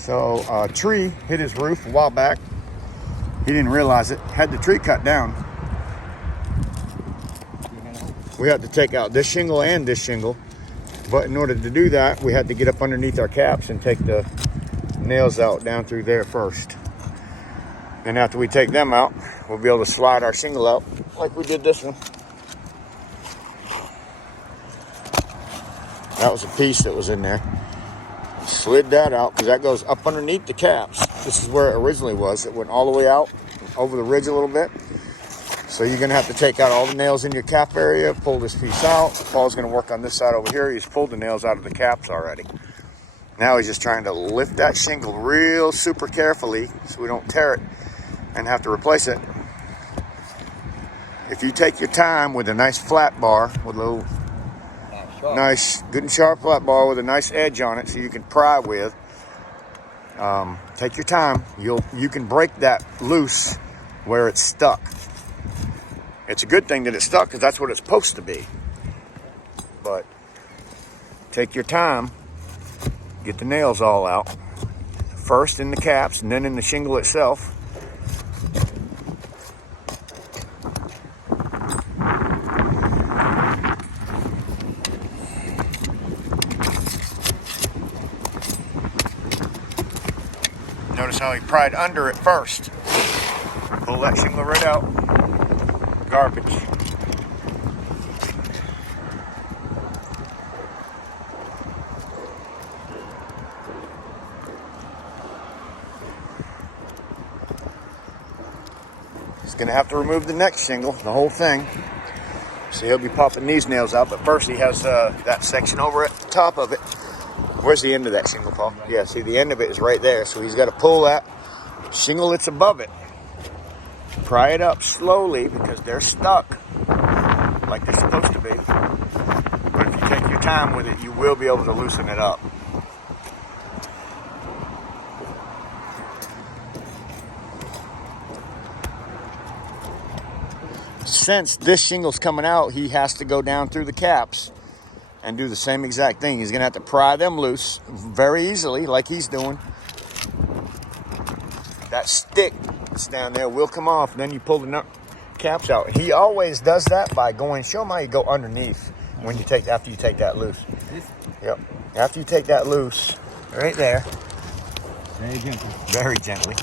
So a tree hit his roof a while back. He didn't realize it. Had the tree cut down. We had to take out this shingle and this shingle. But in order to do that, we had to get up underneath our caps and take the nails out down through there first. And after we take them out, we'll be able to slide our shingle out like we did this one. That was a piece that was in there. Slid that out because that goes up underneath the caps. This is where it originally was. It went all the way out over the ridge a little bit. So you're going to have to take out all the nails in your cap area, pull this piece out. Paul's going to work on this side over here. He's pulled the nails out of the caps already. Now he's just trying to lift that shingle real super carefully so we don't tear it and have to replace it. If you take your time with a nice flat bar with a little nice good and sharp flat bar with a nice edge on it so you can pry with, take your time. You can break that loose where it's stuck. It's a good thing that it's stuck because that's what it's supposed to be. But take your time, get the nails all out. First in the caps and then in the shingle itself. Notice how he pried under it first. Pull that shingle right out. Garbage. He's going to have to remove the next shingle, the whole thing. So he'll be popping these nails out, but first he has that section over at the top of it. Where's the end of that shingle, Paul? Yeah, see, the end of it is right there. So he's got to pull that shingle that's above it. Pry it up slowly because they're stuck like they're supposed to be. But if you take your time with it, you will be able to loosen it up. Since this shingle's coming out, he has to go down through the caps and do the same exact thing. He's going to have to pry them loose very easily like he's doing. That stick that's down there will come off, and then you pull the caps out. He always does that by going, show him how you go underneath when you take, after you take that loose. Yep. After you take that loose, right there. Very gently. Very gently.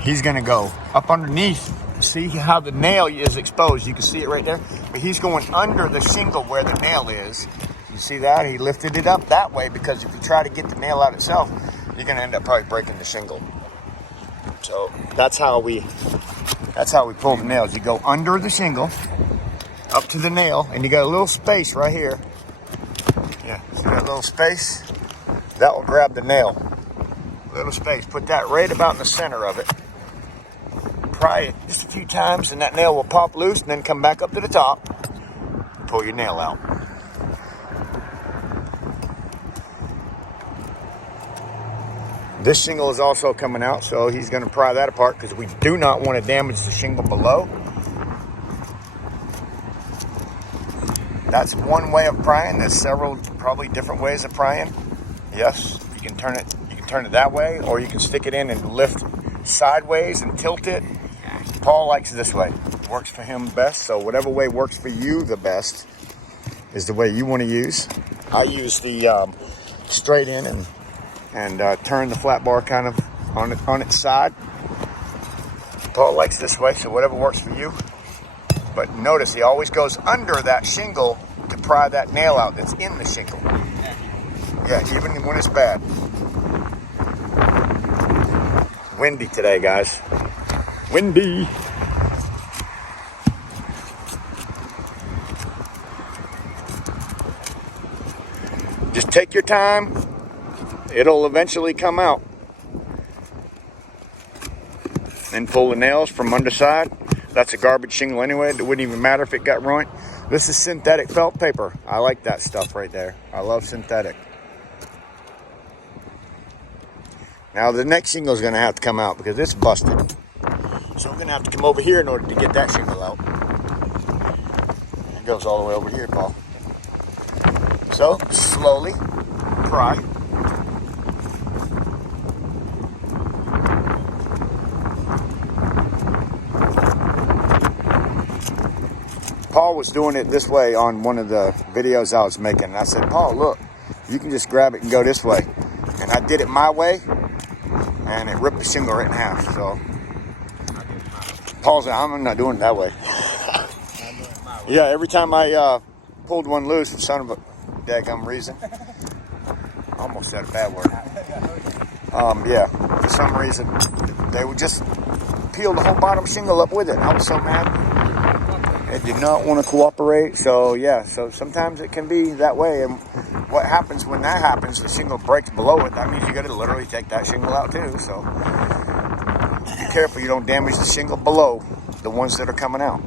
He's going to go up underneath. See how the nail is exposed? You can see it right there. But he's going under the shingle where the nail is. You see that? He lifted it up that way because if you try to get the nail out itself, you're going to end up probably breaking the shingle. So that's how we pull the nails. You go under the shingle, up to the nail, and you got a little space right here. Yeah, see that little space? That will grab the nail. Little space. Put that right about in the center of it. Pry it just a few times, and that nail will pop loose, and then come back up to the top. Pull your nail out. This shingle is also coming out, so he's going to pry that apart because we do not want to damage the shingle below. That's one way of prying. There's several probably different ways of prying. Yes, you can turn it that way, or you can stick it in and lift sideways and tilt it. Paul likes this way. Works for him best, so whatever way works for you the best is the way you want to use. I use the straight in and turn the flat bar kind of on its side. Paul likes this way, so whatever works for you. But notice he always goes under that shingle to pry that nail out that's in the shingle. Yeah, even when it's bad. Windy today, guys. Windy. Just take your time. It'll eventually come out. And pull the nails from underside. That's a garbage shingle anyway. It wouldn't even matter if it got ruined. This is synthetic felt paper. I like that stuff right there. I love synthetic. Now the next shingle is going to have to come out because it's busted. So we're going to have to come over here in order to get that shingle out. It goes all the way over here, Paul. So slowly pry. Paul was doing it this way on one of the videos I was making. And I said, Paul, look, you can just grab it and go this way. And I did it my way, and it ripped the shingle right in half. So Paul said, I'm not doing it that way. Yeah, every time I pulled one loose for son of a daggum reason, I almost said a bad word. Yeah, for some reason, they would just peel the whole bottom shingle up with it. I was so mad. It did not want to cooperate. So yeah, so sometimes it can be that way. And what happens when that happens, the shingle breaks below it. That means you got to literally take that shingle out too. So be careful you don't damage the shingle below the ones that are coming out.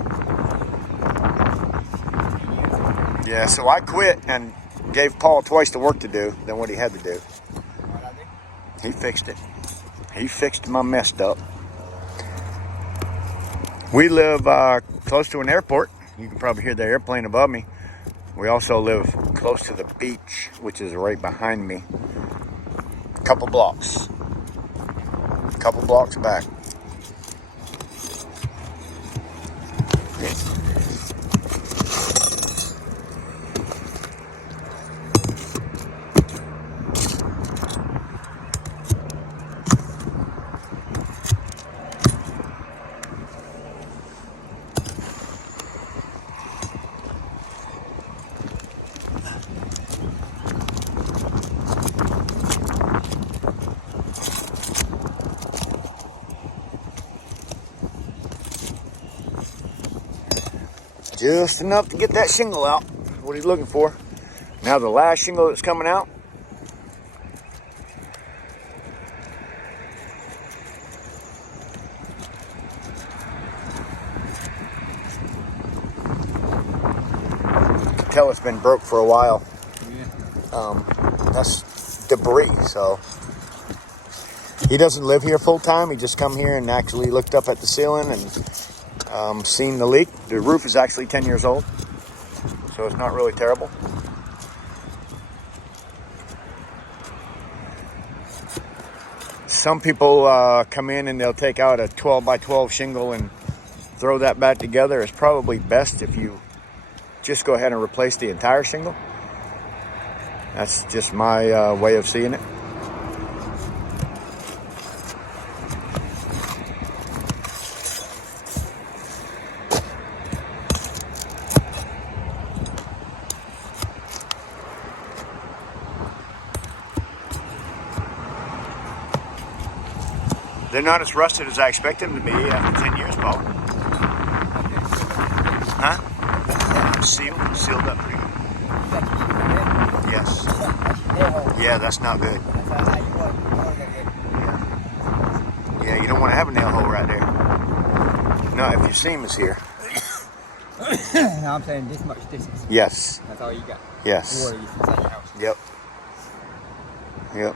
Yeah, so I quit and gave Paul twice the work to do than what he had to do. He fixed it. He fixed my messed up. We live close to an airport. You can probably hear the airplane above me. We also live close to the beach, which is right behind me. A couple blocks back. Just enough to get that shingle out. What he's looking for. Now the last shingle that's coming out. You can tell it's been broke for a while. That's debris, so he doesn't live here full time. He just come here and actually looked up at the ceiling and seen the leak. The roof is actually 10 years old, so it's not really terrible. Some people come in and they'll take out a 12 by 12 shingle and throw that back together. It's probably best if you just go ahead and replace the entire shingle. That's just my way of seeing it. They're not as rusted as I expected them to be after 10 years, Paul. Huh? Sealed up pretty good. Yes. Yeah, that's not good. Yeah, you don't want to have a nail hole right there. No, if your seam is here. No, I'm saying this much distance. Yes. That's all you got. Yes. Or you can inside your house. Yep. Yep.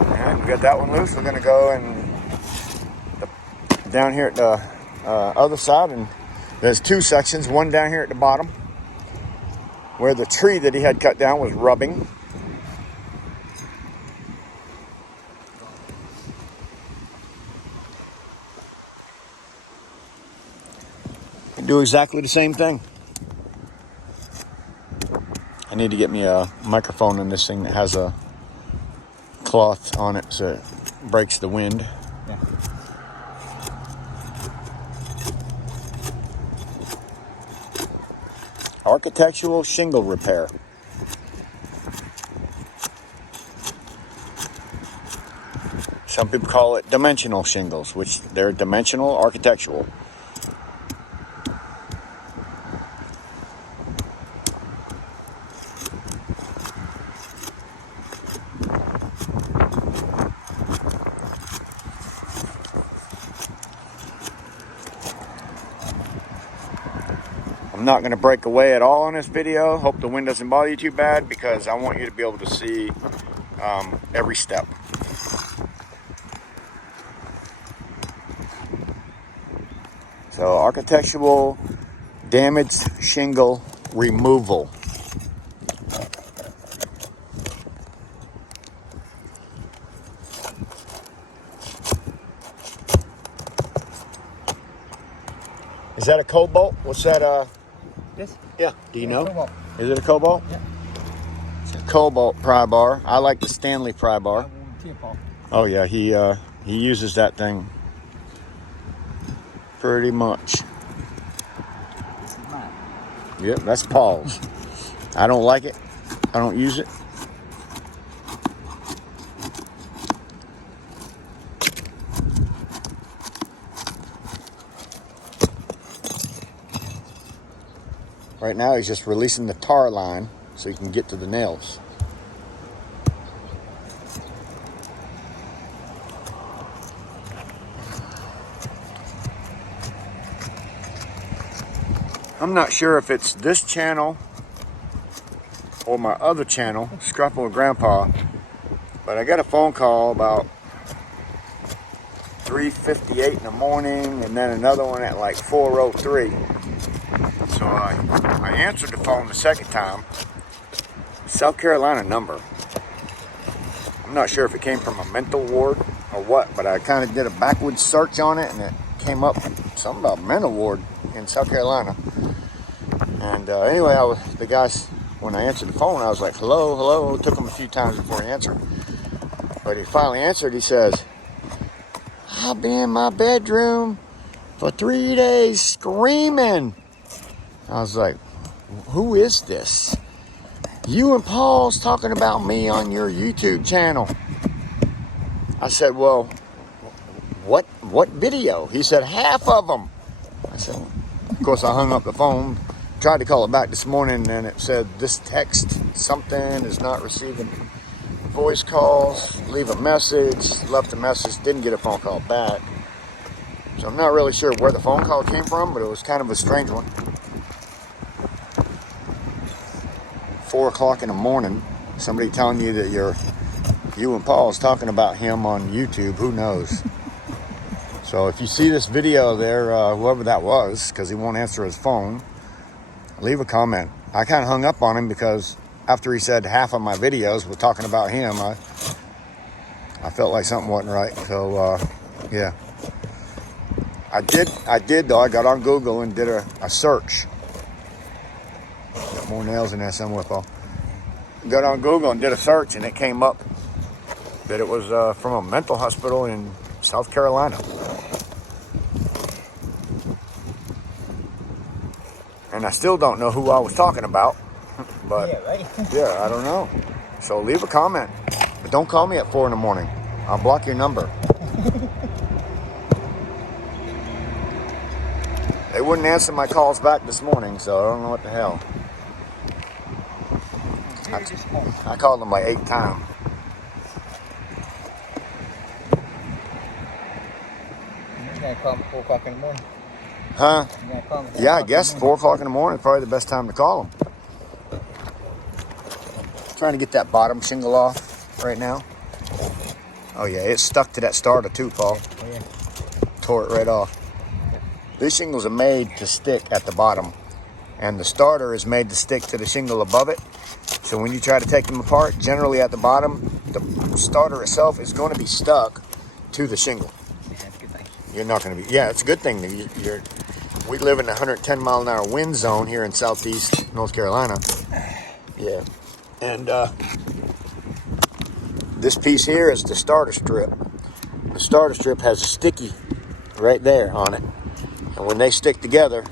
Alright, we got that one loose. We're going to go and down here at the other side, and there's two sections. One down here at the bottom where the tree that he had cut down was rubbing. And do exactly the same thing. I need to get me a microphone in this thing that has a cloth on it so it breaks the wind. Yeah. Architectural shingle repair. Some people call it dimensional shingles, which they're dimensional architectural. I'm not going to break away at all on this video. Hope the wind doesn't bother you too bad, because I want you to be able to see every step. So architectural damaged shingle removal. Is that a cobalt? What's that? This? Yeah. Do you know? Cobalt. Is it a cobalt? Yeah. It's a cobalt pry bar. I like the Stanley pry bar. Oh yeah, he uses that thing pretty much. This is mine. Yep, that's Paul's. I don't like it. I don't use it. Right now he's just releasing the tar line so he can get to the nails. I'm not sure if it's this channel or my other channel, Scrapple with Grandpa, but I got a phone call about 3:58 in the morning and then another one at like 4:03. So I answered the phone the second time. South Carolina number. I'm not sure if it came from a mental ward or what, but I kind of did a backwards search on it and it came up something about mental ward in South Carolina. And anyway, the guys, when I answered the phone, I was like, hello, hello. It took him a few times before he answered. But he finally answered. He says, I've been in my bedroom for 3 days screaming. I was like, who is this? You and Paul's talking about me on your YouTube channel. I said, well, what video? He said, half of them. I said, of course, I hung up the phone. Tried to call it back this morning and it said this text something is not receiving voice calls. Leave a message. Left a message. Didn't get a phone call back. So I'm not really sure where the phone call came from, but it was kind of a strange one. 4 o'clock in the morning, somebody telling you that you and Paul's talking about him on YouTube. Who knows? So if you see this video there, whoever that was, because he won't answer his phone, leave a comment. I kind of hung up on him because after he said half of my videos were talking about him, I felt like something wasn't right. So yeah, I did though. I got on Google and did a search. Got more nails in there somewhere, Paul. Got on Google and did a search, and it came up that it was from a mental hospital in South Carolina. And I still don't know who I was talking about, but Yeah, right? yeah, I don't know. So leave a comment, but don't call me at 4 in the morning. I'll block your number. They wouldn't answer my calls back this morning, so I don't know what the hell. I called them like 8 times. You're going to call me 4 o'clock in the morning. Huh? You're going to call me 4 Yeah, I o'clock guess in the 4 o'clock in the morning is probably the best time to call them. Trying to get that bottom shingle off right now. Oh yeah, it's stuck to that starter too, Paul. Oh, yeah. Tore it right off. These shingles are made to stick at the bottom, and the starter is made to stick to the shingle above it. So when you try to take them apart, generally at the bottom, the starter itself is going to be stuck to the shingle. Yeah, that's a good thing. You're not going to be, yeah, it's a good thing. We live in a 110 mile an hour wind zone here in southeast North Carolina. Yeah. And this piece here is the starter strip. The starter strip has a sticky right there on it. And when they stick together,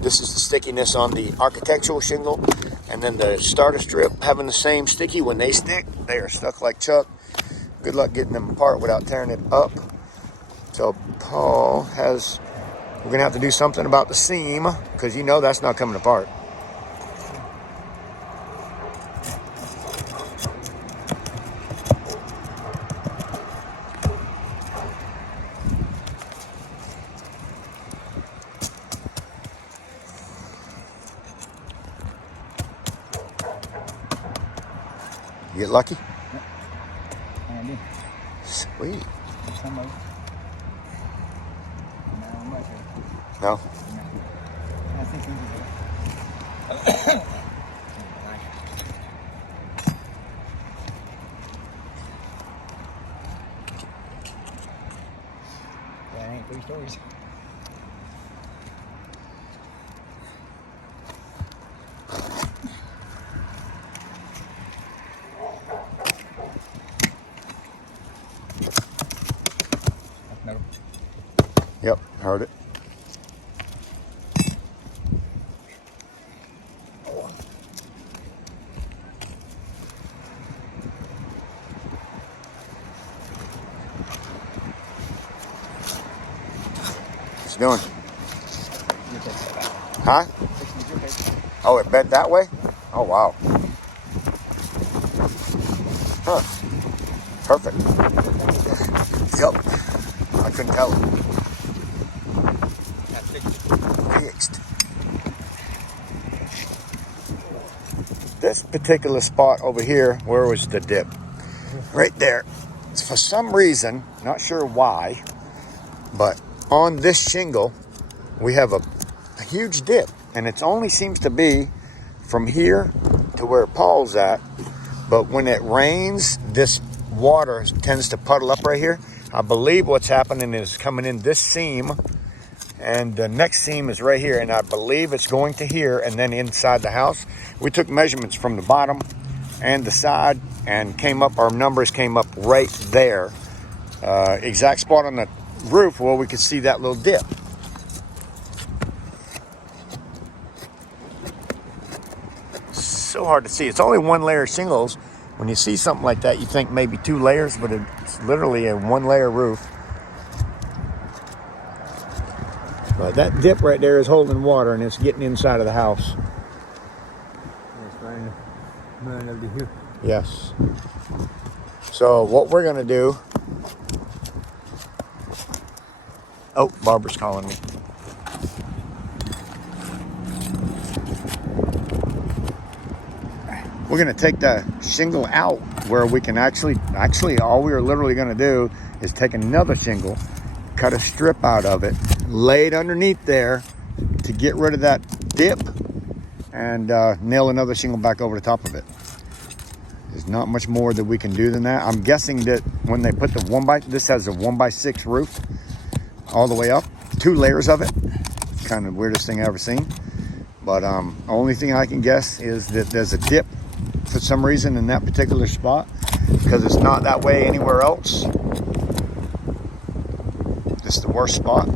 this is the stickiness on the architectural shingle. And then the starter strip having the same sticky, when they stick, they are stuck like Chuck. Good luck getting them apart without tearing it up. So Paul we're going to have to do something about the seam, because you know that's not coming apart. You get lucky? Yep. I did. Sweet. Some of it. Not much of it. No? I think we can do it. That ain't 3 stories. it doing? Huh? Oh, it bent that way? Oh, wow. Huh. Perfect. Yep. I couldn't tell it. Fixed. This particular spot over here, where was the dip? Right there. For some reason, not sure why, but on this shingle, we have a huge dip. And it only seems to be from here to where Paul's at. But when it rains, this water tends to puddle up right here. I believe what's happening is coming in this seam, and the next seam is right here, and I believe it's going to here and then inside the house. We took measurements from the bottom and the side and came up, our numbers came up right there. Exact spot on the roof where we could see that little dip. So hard to see. It's only one layer of shingles. When you see something like that, you think maybe 2 layers, but it's literally a 1-layer roof. But that dip right there is holding water, and it's getting inside of the house. It's running over here. Yes. So what we're gonna do. Oh, Barbara's calling me. We're gonna take the shingle out where we can actually all we are literally gonna do is take another shingle, cut a strip out of it, lay it underneath there to get rid of that dip, and nail another shingle back over the top of it. There's not much more that we can do than that. I'm guessing that when they put this has a 1x6 roof all the way up, 2 layers of it. Kind of the weirdest thing I've ever seen. But only thing I can guess is that there's a dip for some reason in that particular spot, because it's not that way anywhere else. This is the worst spot.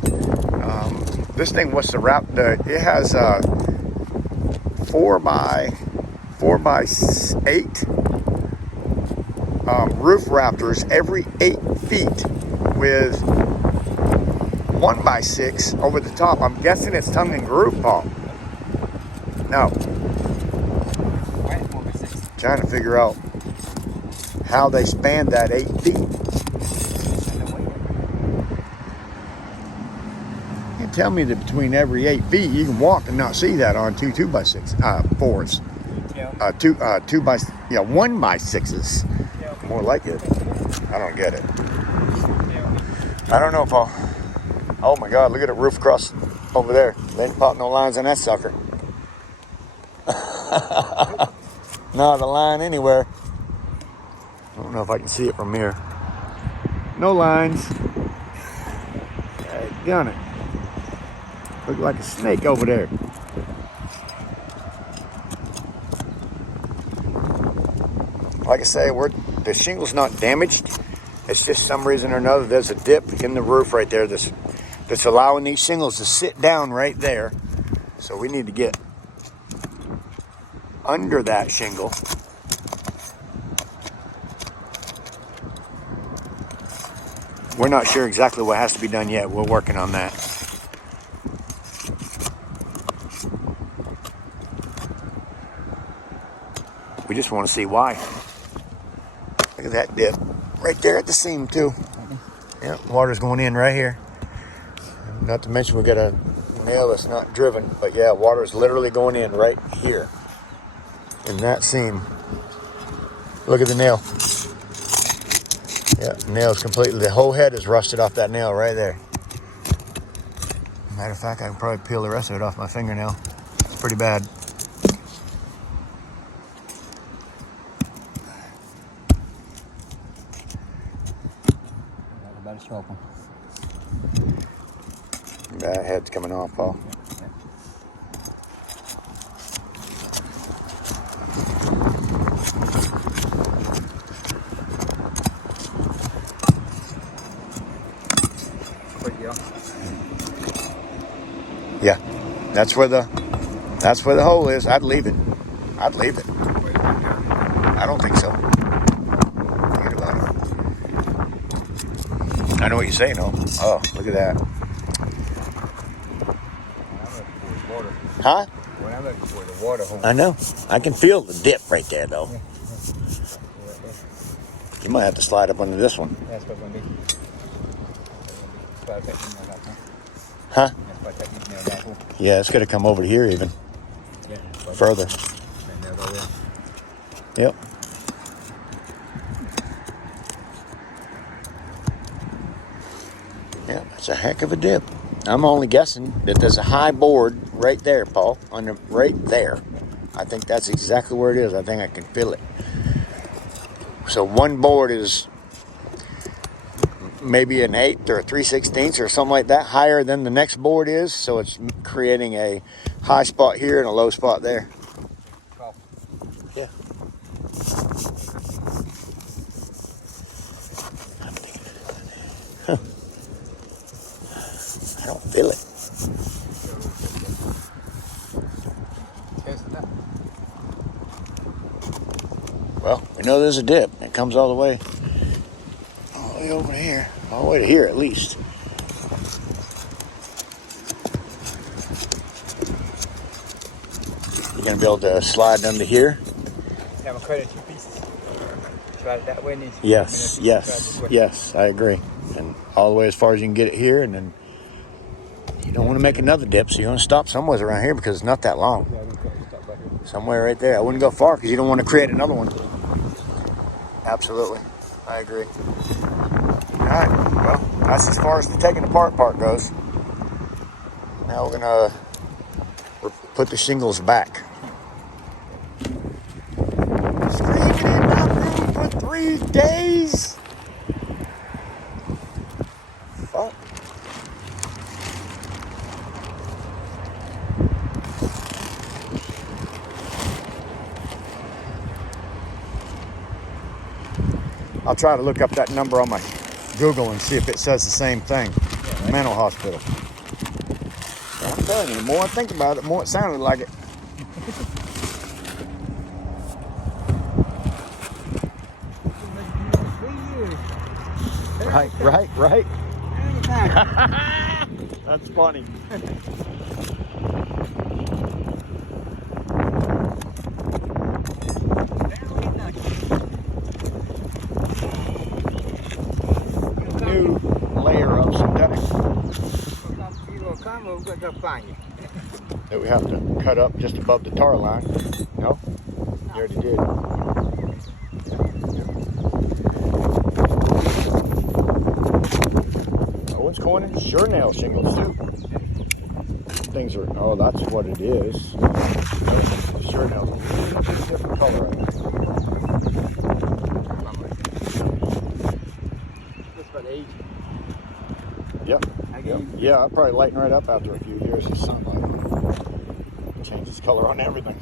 This thing was the wrap. It has 4x8 roof rafters every 8 feet with 1x6 over the top. I'm guessing it's tongue and groove, Paul. No. Trying to figure out how they spanned that 8 feet. You tell me that between every 8 feet you can walk and not see that on 2x6 4s. 1x6s. More like it. I don't get it. I don't know, Paul. Oh my God, look at the roof across over there. They didn't pop no lines on that sucker. Not a line anywhere. I don't know if I can see it from here. No lines. Gun it. Look like a snake over there. Like I say, the shingle's not damaged. It's just some reason or another there's a dip in the roof right there that's allowing these shingles to sit down right there. So we need to get under that shingle. We're not sure exactly what has to be done yet. We're working on that. We just want to see why. Look at that dip right there at the seam too. Yeah, water's going in right here. Not to mention we got a nail that's not driven, but yeah, water's literally going in right here in that seam. Look at the nail. Yeah, nail's completely, the whole head is rusted off that nail right there. Matter of fact, I can probably peel the rest of it off my fingernail. It's pretty bad. That head's coming off, Paul. Yeah, that's where the hole is. I'd leave it. I don't think so. Forget about it. I know what you're saying, though. Oh, look at that. Huh? What I'm looking for, the water hole. I know. I can feel the dip right there, though. Yeah. Right there. You might have to slide up under this one. That's what's going to be. That's why I take these nails out, huh? Huh? That's why I take these nails out. Yeah, it's going to come over to here even. Yeah. Further. That nails over there. Yep. Yeah, it's a heck of a dip. I'm only guessing that there's a high board right there, Paul. Right there. I think that's exactly where it is. I think I can feel it. So one board is maybe an 1/8 or a 3/16 or something like that higher than the next board is. So it's creating a high spot here and a low spot there. Yeah. Huh. I don't feel it. Well, we know there's a dip. It comes all the way over here. All the way to here at least. You're going to be able to slide under here? Yeah, I'm going to cut it in 2 pieces. Slide it that way. And Yes, I agree. And all the way as far as you can get it here, and then you don't want to make another dip, so you want to stop somewhere around here because it's not that long. Yeah, we can stop right here. Somewhere right there. I wouldn't go far because you don't want to create another one. Absolutely. I agree. All right. Well, that's as far as the taking apart part goes. Now we're going to put the shingles back. Screaming in my room for 3 days. Fuck. I'll try to look up that number on my Google and see if it says the same thing. Yeah, right. Mental hospital. I'm telling you, the more I think about it, the more it sounded like it. Right. That's funny. New layer of synthetic that we have to cut up just above the tar line. No? You already did. Oh, what's going in? Sure nail shingles too. Things are, oh, that's what it is. Sure nail. It's a different color. Yep. Yeah, I'll probably lighten right up after a few years of sunlight. Changes color on everything.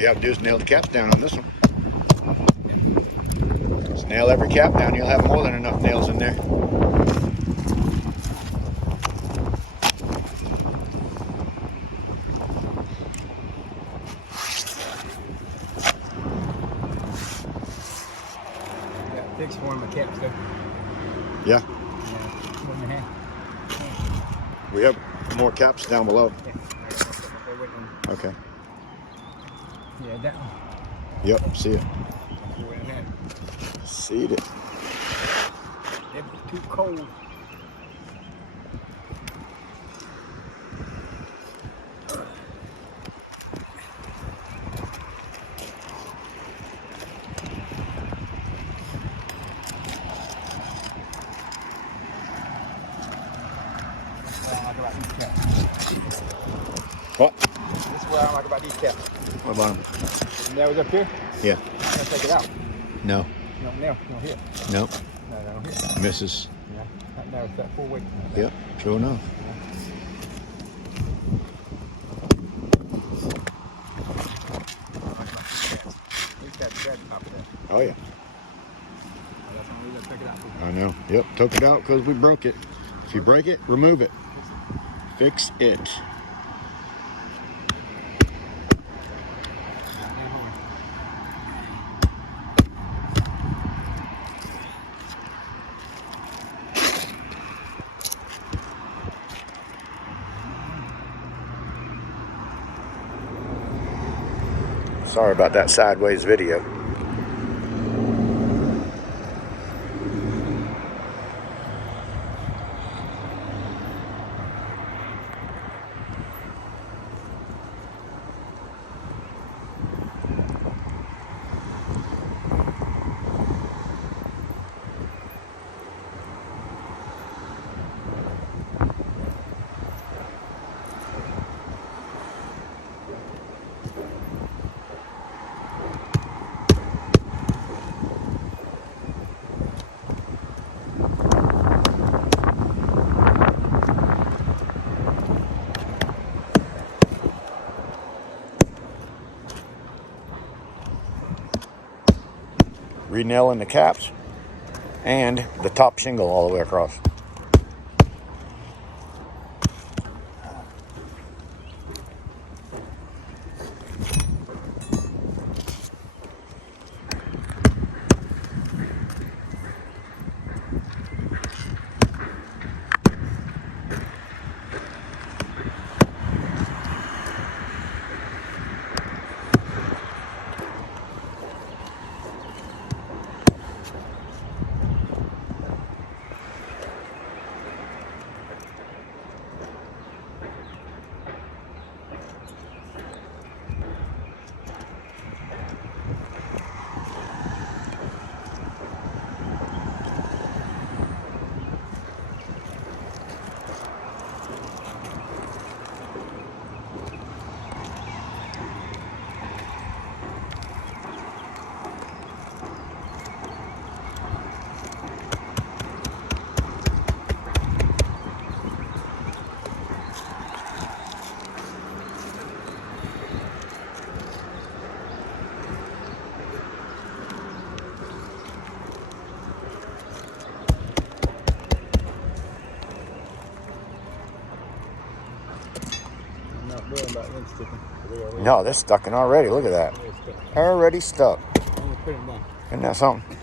All you have to do is nail the caps down on this one. Just nail every cap down. You'll have more than enough nails in there. Fix one of my caps though. Yeah. One and a half. We have more caps down below. Yeah. Okay. Yeah, that one. Yep, see it. Four and a half. Seed it. It was too cold. What? This is what I don't like about these caps. What about them? And that was up here. Yeah. I'm gonna take it out. No. No hit. Nope. No hit. Misses. Yeah. That was that full weight. Yep. Sure enough. Oh yeah. I know. Yep. Took it out because we broke it. If you break it, remove it. Fix it. Sorry about that sideways video. Re-nailing the caps and the top shingle all the way across. No, they're stuck in already. Look at that. Already stuck. Isn't that something?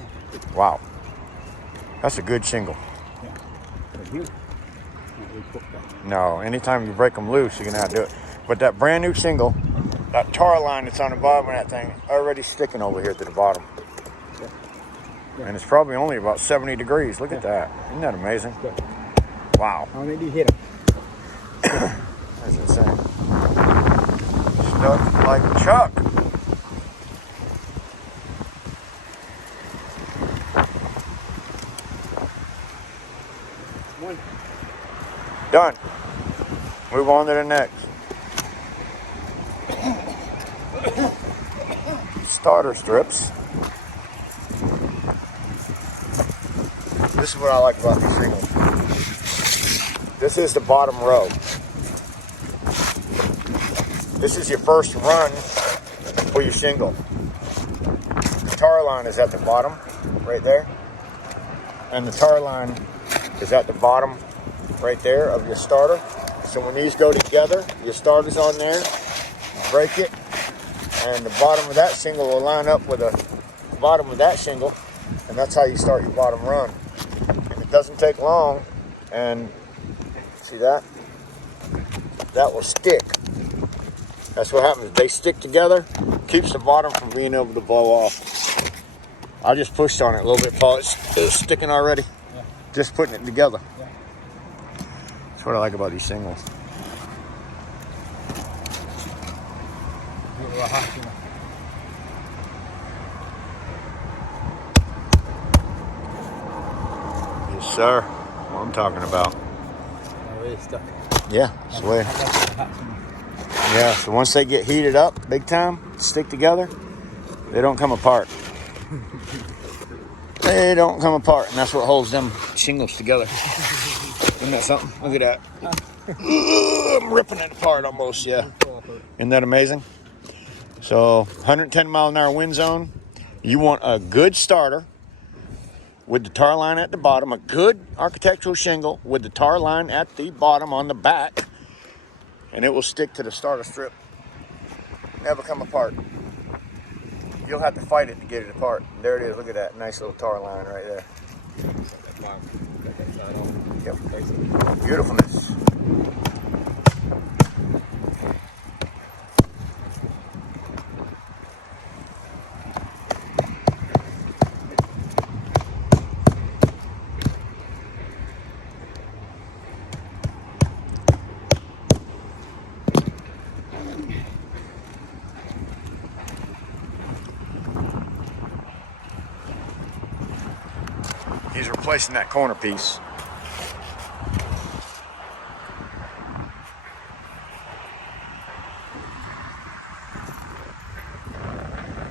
Wow. That's a good shingle. No, anytime you break them loose, you're going to have to do it. But that brand new shingle, that tar line that's on the bottom of that thing, already sticking over here to the bottom. And it's probably only about 70 degrees. Look at that. Isn't that amazing? Wow. How many do you hit them? That's insane. Stuck like a chuck. One. Done. Move on to the next. Starter strips. This is what I like about these shingles. This is the bottom row. This is your first run for your shingle. The tar line is at the bottom, right there. And the tar line is at the bottom, right there, of your starter. So when these go together, your starter's on there, you break it, and the bottom of that shingle will line up with the bottom of that shingle, and that's how you start your bottom run. And it doesn't take long, and see that? That will stick. That's what happens. They stick together, keeps the bottom from being able to blow off. I just pushed on it a little bit, Paul. It's sticking already. Yeah. Just putting it together. Yeah. That's what I like about these shingles. Yes, sir. What I'm talking about. Really stuck. Yeah, that's the way. Yeah, so once they get heated up big time, stick together, they don't come apart. They don't come apart, and that's what holds them shingles together. Isn't that something? Look at that. I'm ripping it apart almost, yeah. Isn't that amazing? So 110 mile an hour wind zone. You want a good starter with the tar line at the bottom, a good architectural shingle with the tar line at the bottom on the back, and it will stick to the starter strip. Never come apart. You'll have to fight it to get it apart. There it is. Look at that nice little tar line right there. Yep. Beautifulness. He's replacing that corner piece.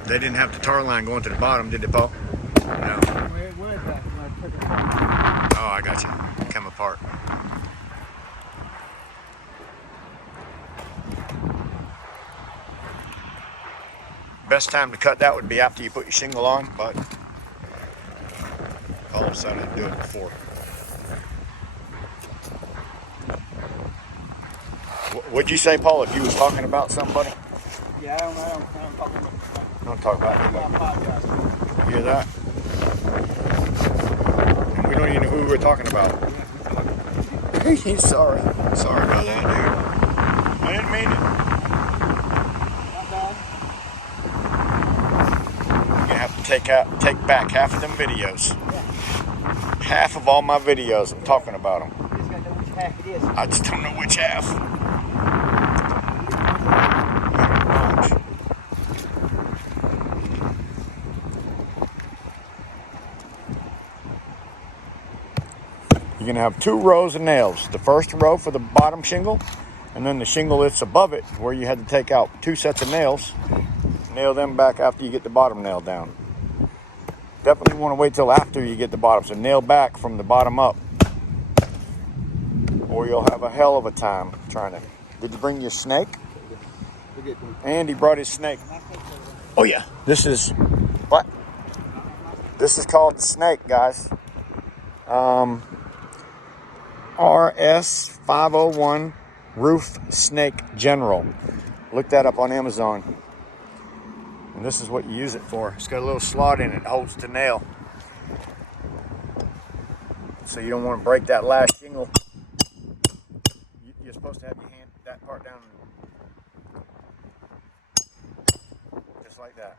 They didn't have the tar line going to the bottom, did they, Paul? No. Where is that? When I took it apart. Oh, I got you. Come apart. Best time to cut that would be after you put your shingle on, but Paul decided to do it before. What'd you say, Paul, if you was talking about somebody? Yeah, I don't talk about. Don't talk about I anybody. apologize. You hear that? And we don't even know who we're talking about. He's sorry. Sorry about that, dude. I didn't mean it. Not bad. You're gonna have to take back half of them videos. Half of all my videos, I'm talking about them. You just gotta know which half it is. I just don't know which half. You're gonna have 2 rows of nails. The first row for the bottom shingle, and then the shingle that's above it, where you had to take out 2 sets of nails. Nail them back after you get the bottom nail down. Definitely want to wait till after you get the bottom, so nail back from the bottom up, or you'll have a hell of a time trying to. Did you bring your snake? Andy brought his snake. Oh yeah, this is what? This is called the snake, guys. RS501 Roof Snake General. Look that up on Amazon. And this is what you use it for. It's got a little slot in it. It holds the nail. So you don't want to break that last shingle. You're supposed to have your hand, that part down. Just like that.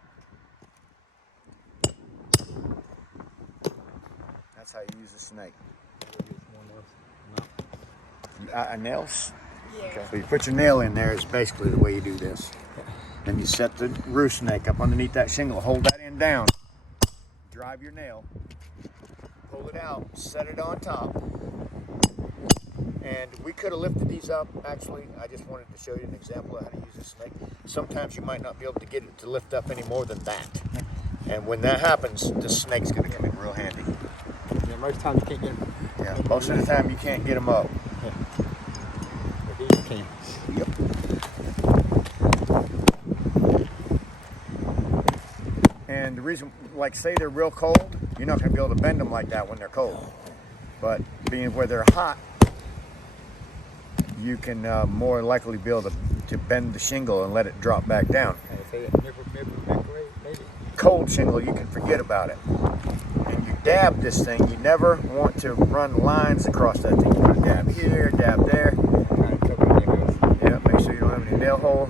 That's how you use a snake. Nails? Yeah. Okay. So you put your nail in there is basically the way you do this. Then you set the roof snake up underneath that shingle. Hold that end down. Drive your nail. Pull it out. Set it on top. And we could have lifted these up. Actually, I just wanted to show you an example of how to use a snake. Sometimes you might not be able to get it to lift up any more than that. And when that happens, the snake's going to come in real handy. Yeah, most times you can't get them. Yeah, most of the time you can't get them up. Yeah. But these you can. Yep. reason, like say they're real cold, you're not going to be able to bend them like that when they're cold. But being where they're hot, you can more likely be able to bend the shingle and let it drop back down. Cold shingle, you can forget about it. And you dab this thing, you never want to run lines across that thing. You want to dab here, dab there. Yeah, make sure you don't have any nail hole.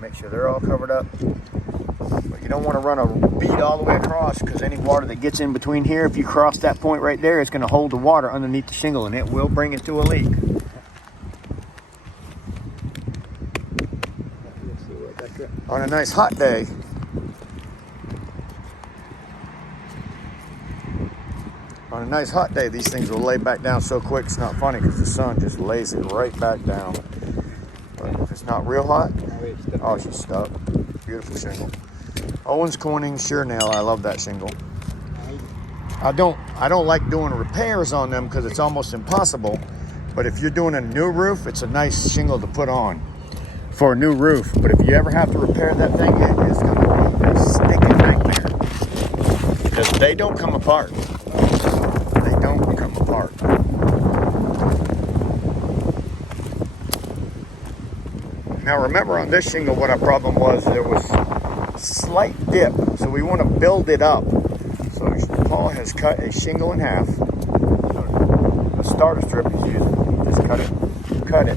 Make sure they're all covered up. But you don't want to run a bead all the way across, because any water that gets in between here, if you cross that point right there, it's going to hold the water underneath the shingle and it will bring it to a leak. On a nice hot day, these things will lay back down so quick it's not funny, because the sun just lays it right back down. But if it's not real hot, oh, she's stuck. Beautiful shingle. Owens Corning Sure Nail. I love that shingle. I don't like doing repairs on them because it's almost impossible. But if you're doing a new roof, it's a nice shingle to put on for a new roof. But if you ever have to repair that thing, it is going to be a stinking nightmare, because they don't come apart. They don't come apart. Now remember, on this shingle, what our problem was, there was slight dip, so we want to build it up. So Paul has cut a shingle in half. The starter strip he's using, just cut it.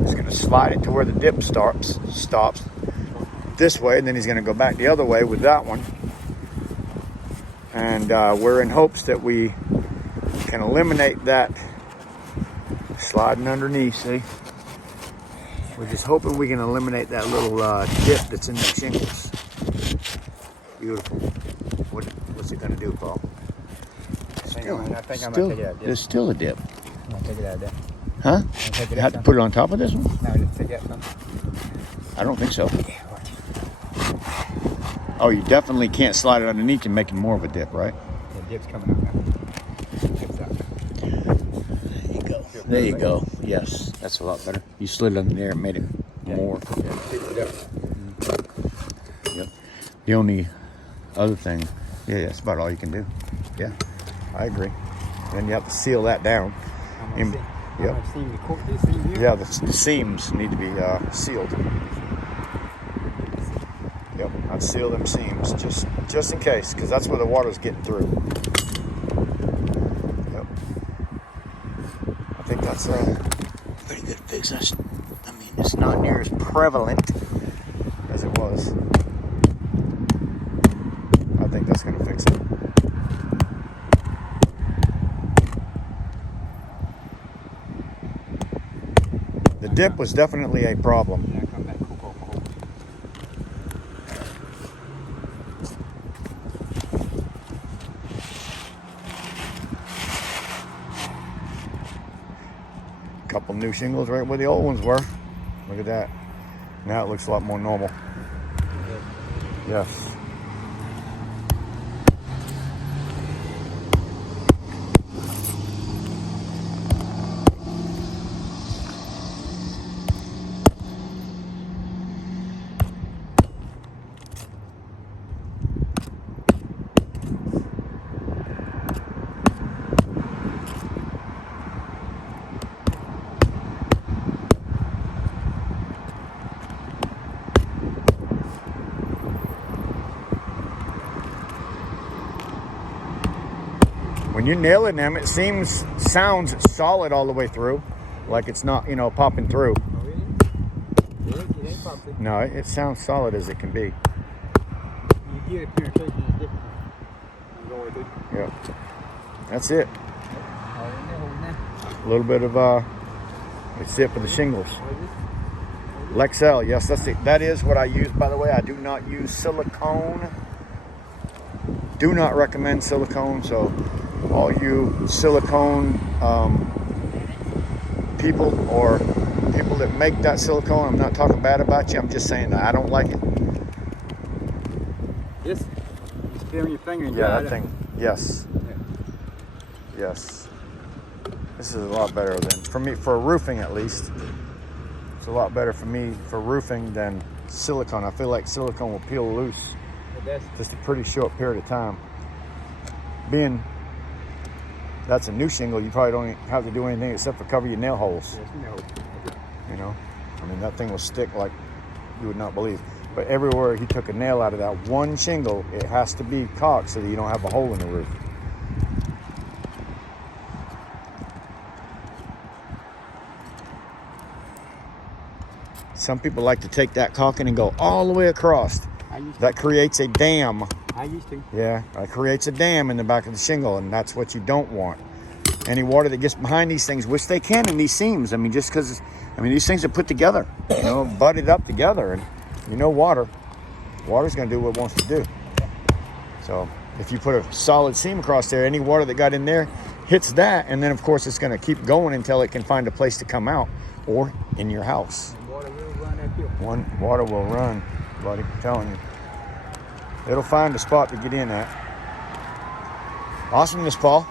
He's going to slide it to where the dip stops this way, and then he's going to go back the other way with that one. And we're in hopes that we can eliminate that sliding underneath. See, we're just hoping we can eliminate that little dip that's in the shingles. Beautiful. What's it going to do, Paul? I think I'm going to take it out of dip. There's still a dip. I'm going to take it out of dip. Huh? Take it You have to put it on top of this one? No, just take it out. I don't think so. Oh, you definitely can't slide it underneath and make it more of a dip, right? The dip's coming out now. Dip's out. There you go. There you go. Yes, that's a lot better. You slid it under there and made it more. Yeah, Yep. The only other thing, yeah, that's about all you can do. Yeah, I agree. Then you have to seal that down. Yep. Yeah, the seams need to be sealed. Yep, I'd seal them seams just in case, because that's where the water's getting through. Yep. I think that's a pretty good fix. I mean, it's not near as prevalent as it was. I think that's going to fix it. The dip was definitely a problem. Couple new shingles right where the old ones were. Look at that. Now it looks a lot more normal. Yes. When you're nailing them, it sounds solid all the way through, like it's not, popping through. Oh, really? It ain't popping. No, it sounds solid as it can be. You hear the penetration is different. Yeah, that's it. Holding that. A little bit of it's it for the shingles. Lexel, yes, that's it. That is what I use, by the way. I do not use silicone. Do not recommend silicone. So all you silicone people, or people that make that silicone, I'm not talking bad about you. I'm just saying that I don't like it. This, you spin your finger and Yeah, that thing. Yes. Yeah. Yes. This is a lot better than, for me, for roofing at least. It's a lot better for me for roofing than silicone. I feel like silicone will peel loose just a pretty short period of time. Being that's a new shingle, you probably don't have to do anything except for cover your nail holes. Yes, no. You know, I mean, that thing will stick like you would not believe. But everywhere he took a nail out of that one shingle, it has to be caulked so that you don't have a hole in the roof. Some people like to take that caulking and go all the way across. That creates a dam. I used to. Yeah, it creates a dam in the back of the shingle, and that's what you don't want. Any water that gets behind these things, which they can in these seams. I mean, just because, I mean, these things are put together, you know, butted up together, and you know, water's going to do what it wants to do. So if you put a solid seam across there, any water that got in there hits that, and then of course it's going to keep going until it can find a place to come out, or in your house. Water will run uphill. Water will run, buddy, I'm telling you. It'll find a spot to get in at. Awesomeness, Paul.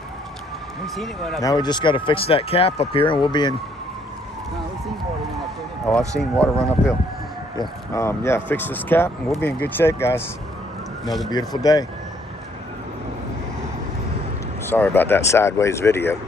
We've seen it run up Now we just got to fix that cap up here, and we'll be in. No, we've seen water run uphill. Oh, I've seen water run uphill. Yeah, yeah. Fix this cap, and we'll be in good shape, guys. Another beautiful day. Sorry about that sideways video.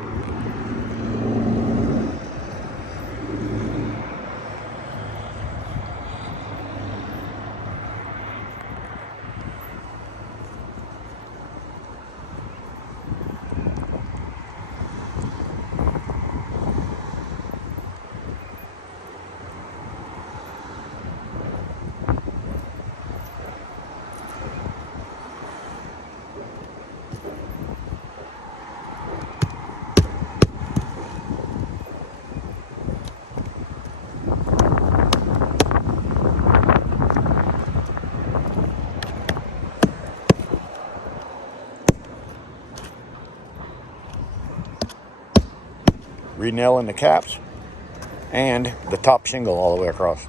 Re-nailing the caps and the top shingle all the way across.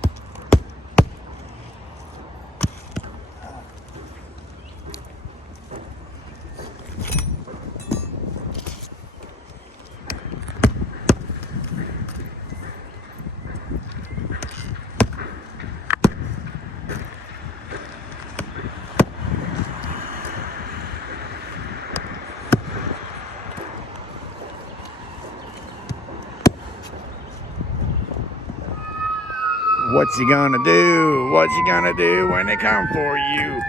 What's he gonna do? What's he gonna do when they come for you?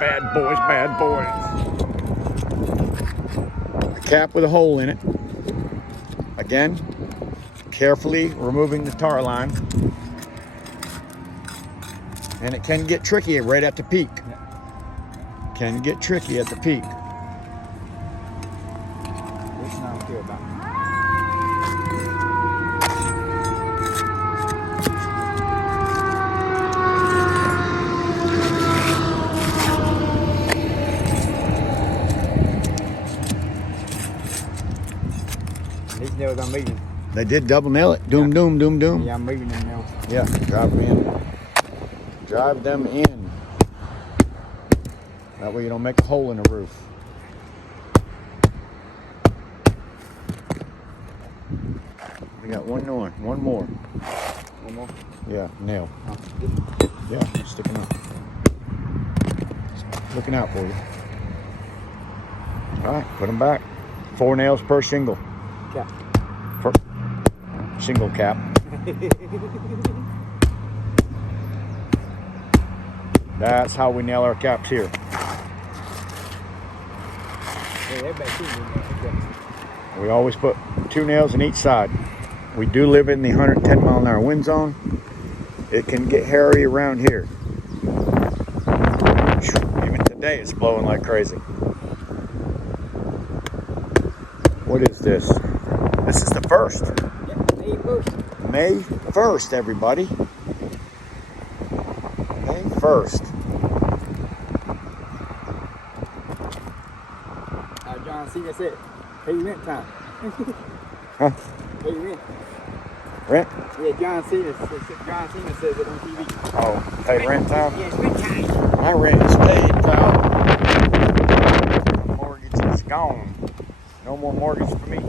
Bad boys, bad boys. A cap with a hole in it. Again, carefully removing the tar line. And it can get tricky right at the peak. Can get tricky at the peak. This is not feel about. These nails I'm making. They did double nail it. Doom, doom, doom, doom. Yeah, I'm making them nails. Yeah, drive them in. Drive them in. That way you don't make a hole in the roof. We got one more. One more. One more. Yeah, nail. Oh, Yeah, sticking up. Looking out for you. All right, put them back. 4 nails per shingle. cap. For shingle cap. That's how we nail our caps here. We always put 2 nails in each side. We do live in the 110 mile an hour wind zone. It can get hairy around here. Even today it's blowing like crazy. What is this? This is the 1st. Yeah, May 1st. May 1st, everybody. May 1st. John Cena said, pay rent time. Huh? Pay rent. Rent? Yeah, John Cena says it on TV. Oh, pay rent time? Yeah, it's rent time. My rent is paid, pal. My mortgage is gone. No more mortgage for me.